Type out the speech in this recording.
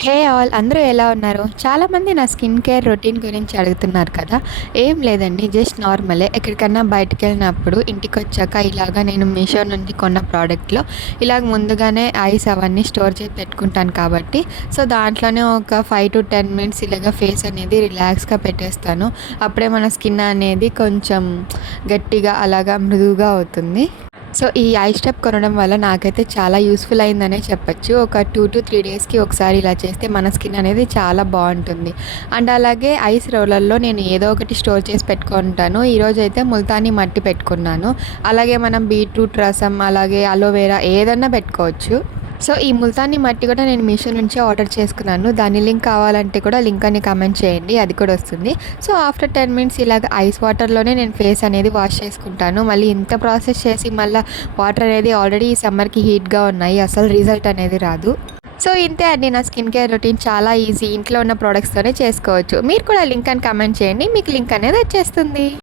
Hey all అందరూ ఎలా ఉన్నారు? చాలామంది నా స్కిన్ కేర్ రొటీన్ గురించి అడుగుతున్నారు కదా! ఏం లేదండి. జస్ట్ నార్మలే. ఎక్కడికన్నా బయటికెళ్ళినప్పుడు ఇంటికొచ్చాక ఇలాగ నేను మీషో నుండి కొన్న ప్రోడక్ట్‌లో ఇలాగ ముందుగానే ఐస్ అవన్నీ స్టోర్ చేసి పెట్టుకుంటాను కాబట్టి, సో, దాంట్లోనే ఒక 5-10 మినిట్స్ ఇలాగ ఫేస్ అనేది రిలాక్స్‌గా పెట్టేస్తాను. అప్పుడే మన స్కిన్ అనేది కొంచెం గట్టిగా అలాగా మృదువుగా అవుతుంది. సో, ఈ ఐ స్టెప్ కొనడం వల్ల నాకైతే చాలా యూజ్‌ఫుల్ అయిందనే చెప్పొచ్చు. ఒక 2-3 డేస్‌కి ఒకసారి ఇలా చేస్తే మన స్కిన్ అనేది చాలా బావుంటుంది. అండ్ అలాగే ఐస్ రోలర్‌లో నేను ఏదో ఒకటి స్టోర్ చేసి పెట్టుకుంటాను. ఈరోజైతే ముల్తానీ మట్టి పెట్టుకున్నాను. అలాగే మనం బీట్రూట్ రసం, అలాగే అలోవెరా ఏదన్నా పెట్టుకోవచ్చు. సో, ఈ ముల్తానీ మట్టి కూడా నేను మీషో నుంచే ఆర్డర్ చేసుకున్నాను. దాని లింక్ కావాలంటే కూడా లింక్ అని కామెంట్ చేయండి. అది కూడా వస్తుంది. సో, ఆఫ్టర్ 10 మినిట్స్ ఇలాగ ఐస్ వాటర్‌లోనే నేను ఫేస్ అనేది వాష్ చేసుకుంటాను. మళ్ళీ ఇంత ప్రాసెస్ చేసి మళ్ళా వాటర్ అనేది ఆల్రెడీ ఈ సమ్మర్‌కి హీట్‌గా ఉన్నాయి. అసలు రిజల్ట్ అనేది రాదు. సో, ఇంతే అండి నా స్కిన్ కేర్ రొటీన్ చాలా ఈజీ. ఇంట్లో ఉన్న ప్రొడక్ట్స్‌తోనే చేసుకోవచ్చు. మీరు కూడా లింక్ అని కామెంట్ చేయండి. మీకు లింక్ అనేది వచ్చేస్తుంది.